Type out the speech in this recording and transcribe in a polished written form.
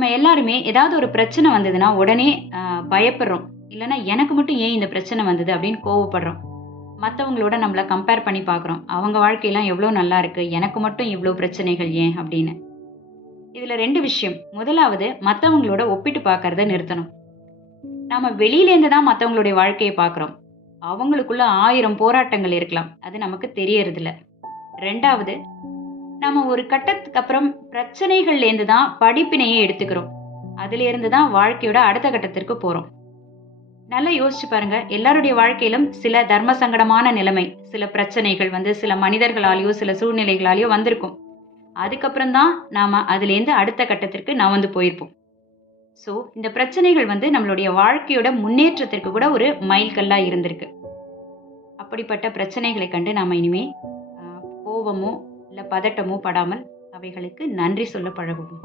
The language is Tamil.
நம்ம எல்லாருமே ஏதாவது ஒரு பிரச்சனை வந்ததுன்னா உடனே பயப்படுறோம். இல்லைன்னா எனக்கு மட்டும் ஏன் இந்த பிரச்சனை வந்தது அப்படின்னு கோவப்படுறோம். மற்றவங்களோட நம்மள கம்பேர் பண்ணி பார்க்குறோம். அவங்க வாழ்க்கையெல்லாம் எவ்வளோ நல்லா இருக்கு, எனக்கு மட்டும் இவ்வளோ பிரச்சனைகள் ஏன் அப்படின்னு. இதுல 2 விஷயம். முதலாவது, மத்தவங்களோட ஒப்பிட்டு பார்க்கறத நிறுத்தணும். நாம வெளியிலேருந்து தான் மத்தவங்களுடைய வாழ்க்கைய பார்க்குறோம். அவங்களுக்குள்ள 1000 போராட்டங்கள் இருக்கலாம். அது நமக்கு தெரியறதில்ல. 2வது, நம்ம ஒரு கட்டத்துக்கு அப்புறம் பிரச்சனைகள்லேருந்து தான் படிப்பினையே எடுத்துக்கிறோம். அதிலிருந்து தான் வாழ்க்கையோட அடுத்த கட்டத்திற்கு போறோம். நல்லா யோசிச்சு பாருங்க. எல்லாருடைய வாழ்க்கையிலும் சில தர்ம சங்கடமான நிலைமை, சில பிரச்சனைகள் வந்து சில மனிதர்களாலயோ, சில சூழ்நிலைகளாலயோ வந்திருக்கும். அதுக்கப்புறம் தான் நாம அதிலேருந்து அடுத்த கட்டத்திற்கு நகர்ந்து போயிருப்போம். ஸோ, இந்த பிரச்சனைகள் வந்து நம்மளுடைய வாழ்க்கையோட முன்னேற்றத்திற்கு கூட ஒரு மைல்கல்லா இருந்திருக்கு. அப்படிப்பட்ட பிரச்சனைகளை கண்டு நாம இனிமே கோவமோ, இல்ல பதட்டமோ படாமல் அவைகளுக்கு நன்றி சொல்ல பழகுவோம்.